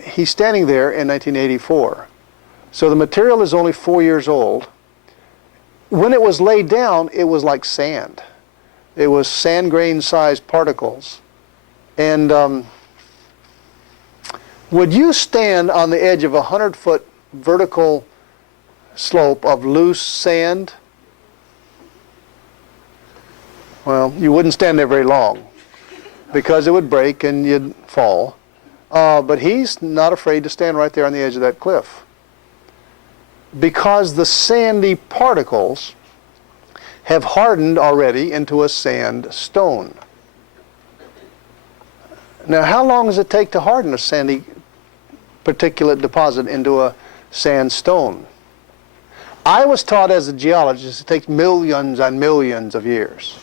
He's standing there in 1984. So the material is only 4 years old. When it was laid down, it was like sand. It was sand grain sized particles. And would you stand on the edge of a 100-foot vertical slope of loose sand? Well, you wouldn't stand there very long because it would break and you'd fall. But he's not afraid to stand right there on the edge of that cliff, because the sandy particles have hardened already into a sandstone. Now, how long does it take to harden a sandy particulate deposit into a sandstone? I was taught as a geologist it takes millions and millions of years.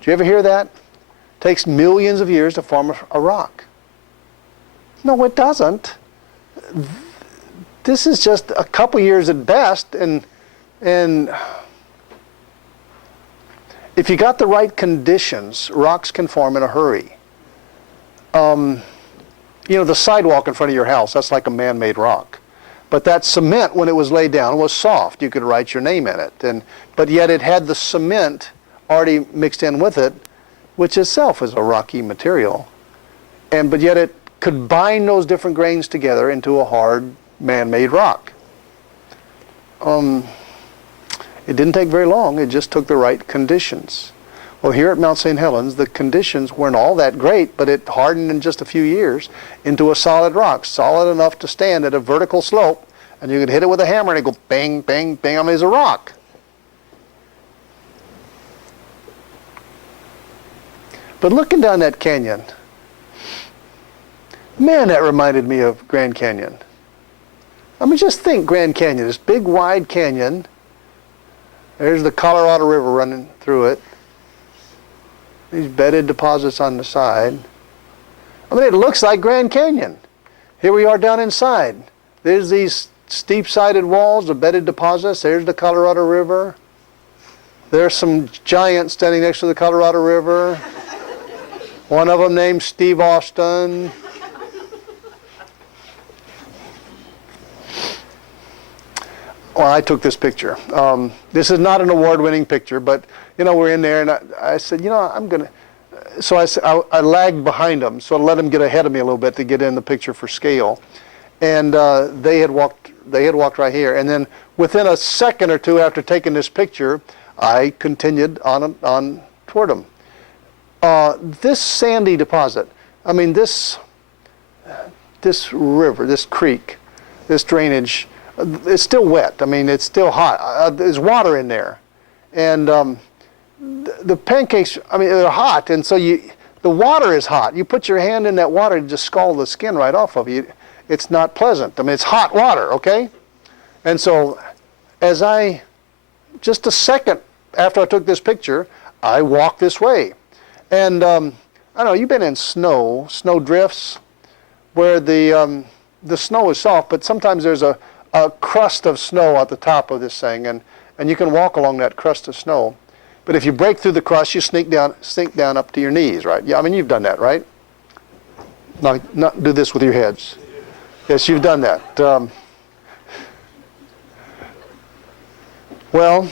Did you ever hear that? It takes millions of years to form a rock. No, it doesn't. This is just a couple years at best, and if you got the right conditions, rocks can form in a hurry. You know, the sidewalk in front of your house, that's like a man-made rock. But that cement, when it was laid down, was soft. You could write your name in it. But yet it had the cement already mixed in with it, which itself is a rocky material. But yet it could bind those different grains together into a hard man-made rock. It didn't take very long. It just took the right conditions. Well, here at Mount St. Helens, the conditions weren't all that great, but it hardened in just a few years into a solid rock, solid enough to stand at a vertical slope, and you could hit it with a hammer and it'd go bang, bang, bang. I mean, it's a rock. But looking down that canyon, man, that reminded me of Grand Canyon. I mean, just think Grand Canyon, this big, wide canyon. There's the Colorado River running through it. These bedded deposits on the side. I mean, it looks like Grand Canyon. Here we are down inside. There's these steep-sided walls, the bedded deposits. There's the Colorado River. There's some giants standing next to the Colorado River. One of them named Steve Austin. Well, I took this picture. This is not an award-winning picture, but you know, we're in there, and I said, you know, I'm gonna. So I lagged behind them, so I let them get ahead of me a little bit to get in the picture for scale, and they had walked right here, and then within a second or two after taking this picture, I continued on toward them. This sandy deposit, I mean, this river, this creek, this drainage. It's still wet. I mean, it's still hot. There's water in there. And the pancakes, I mean, they're hot. And so the water is hot. You put your hand in that water and just scald the skin right off of you. It's not pleasant. I mean, it's hot water, okay? And so just a second after I took this picture, I walked this way. And I don't know, you've been in snow drifts, where the snow is soft, but sometimes there's a crust of snow at the top of this thing, and you can walk along that crust of snow. But if you break through the crust, you sink down up to your knees, right? Yeah, I mean, you've done that, right? Not do this with your heads. Yes, you've done that. Well,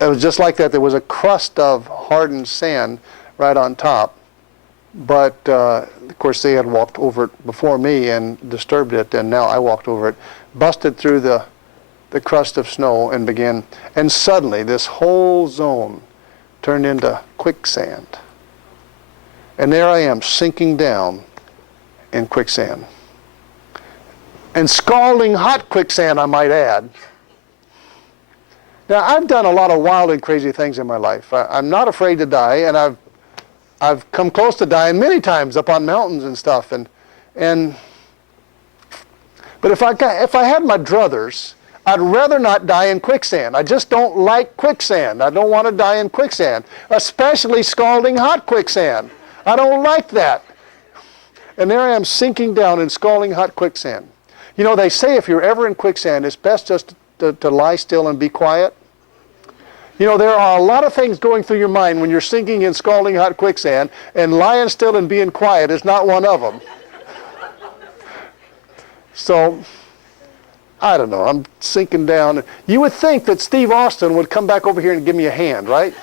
it was just like that. There was a crust of hardened sand right on top. But, of course, they had walked over it before me and disturbed it, and now I walked over it, busted through the crust of snow and began, and suddenly this whole zone turned into quicksand. And there I am, sinking down in quicksand. And scalding hot quicksand, I might add. Now, I've done a lot of wild and crazy things in my life. I'm not afraid to die, and I've come close to dying many times up on mountains and stuff, but if I had my druthers, I'd rather not die in quicksand. I just don't like quicksand. I don't want to die in quicksand, especially scalding hot quicksand. I don't like that. And there I am sinking down in scalding hot quicksand. You know, they say if you're ever in quicksand, it's best just to lie still and be quiet. You know, there are a lot of things going through your mind when you're sinking in scalding hot quicksand, and lying still and being quiet is not one of them. So, I don't know, I'm sinking down. You would think that Steve Austin would come back over here and give me a hand, right?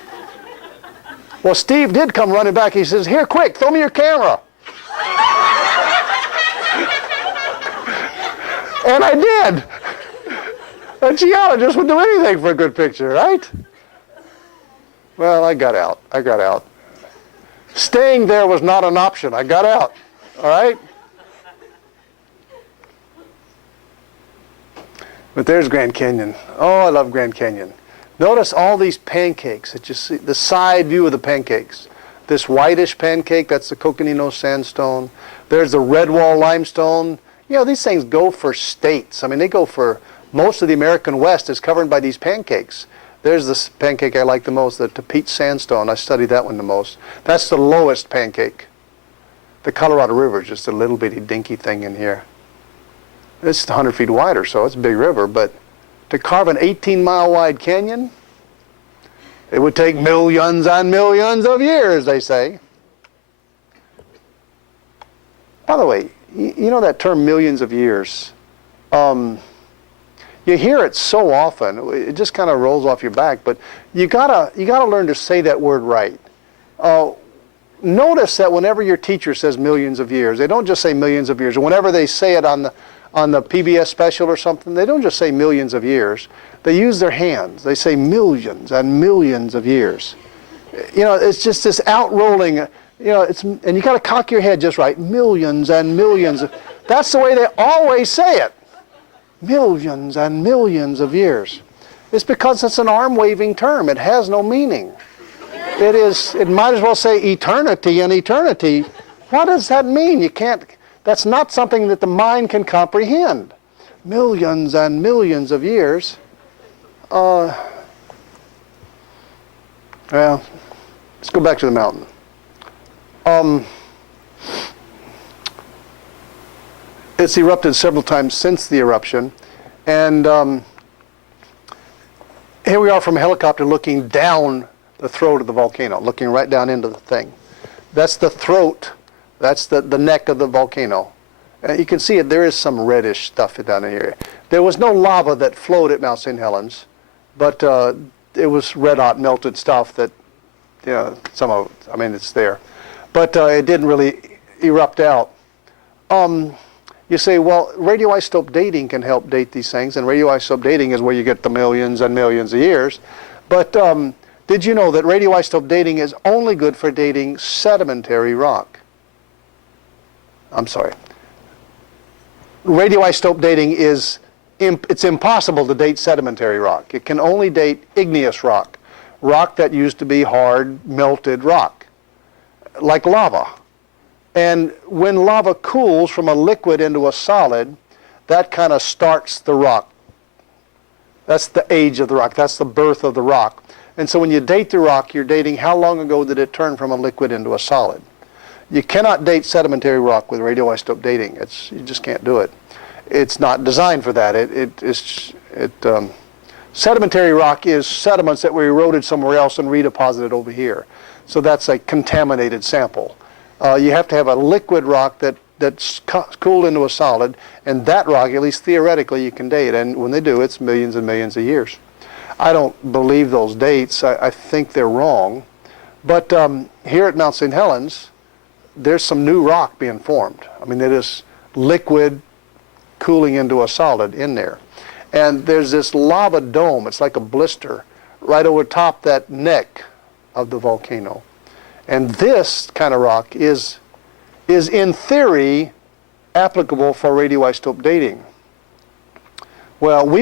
Well, Steve did come running back. He says, here, quick, throw me your camera. And I did. A geologist would do anything for a good picture, right? Well, I got out. I got out. Staying there was not an option. I got out. All right? But there's Grand Canyon. Oh, I love Grand Canyon. Notice all these pancakes that you see, the side view of the pancakes. This whitish pancake, that's the Coconino sandstone. There's the red wall limestone. You know, these things go for states. I mean, they go for most of the American West is covered by these pancakes. There's this pancake I like the most, the Tapete sandstone. I studied that one the most. That's the lowest pancake. The Colorado River is just a little bitty dinky thing in here. It's 100 feet wide or so. It's a big river, but to carve an 18-mile wide canyon, it would take millions and millions of years, they say. By the way, you know that term millions of years? You hear it so often, it just kind of rolls off your back, but you gotta learn to say that word right. Notice that whenever your teacher says millions of years, they don't just say millions of years. Whenever they say it on the PBS special or something, they don't just say millions of years. They use their hands. They say millions and millions of years. You know, it's just this outrolling, you know, and you got to cock your head just right. Millions and millions. That's the way they always say it. Millions and millions of years. It's because it's an arm-waving term. It has no meaning. It might as well say eternity and eternity. What does that mean? You can't, that's not something that the mind can comprehend. Millions and millions of years. Well, let's go back to the mountain. It's erupted several times since the eruption, and here we are from a helicopter looking down the throat of the volcano, looking right down into the thing. That's the throat. That's the neck of the volcano. You can see it. There is some reddish stuff down here. There was no lava that flowed at Mount St. Helens, but it was red hot melted stuff that, you know, some of it, I mean, it's there. But it didn't really erupt out. You say, well, radioisotope dating can help date these things, and radioisotope dating is where you get the millions and millions of years. But did you know that radioisotope dating is only good for dating sedimentary rock? I'm sorry. Radioisotope dating is, it's impossible to date sedimentary rock. It can only date igneous rock, rock that used to be hard, melted rock, like lava. And when lava cools from a liquid into a solid, that kind of starts the rock. That's the age of the rock. That's the birth of the rock. And so when you date the rock, you're dating how long ago did it turn from a liquid into a solid. You cannot date sedimentary rock with radioisotope dating. You just can't do it. It's not designed for that. Sedimentary rock is sediments that were eroded somewhere else and redeposited over here. So that's a contaminated sample. You have to have a liquid rock that's cooled into a solid, and that rock, at least theoretically, you can date. And when they do, it's millions and millions of years. I don't believe those dates. I think they're wrong. But here at Mount St. Helens, there's some new rock being formed. I mean, it is liquid cooling into a solid in there. And there's this lava dome. It's like a blister right over top that neck of the volcano. And this kind of rock is in theory applicable for radioisotope dating. Well, we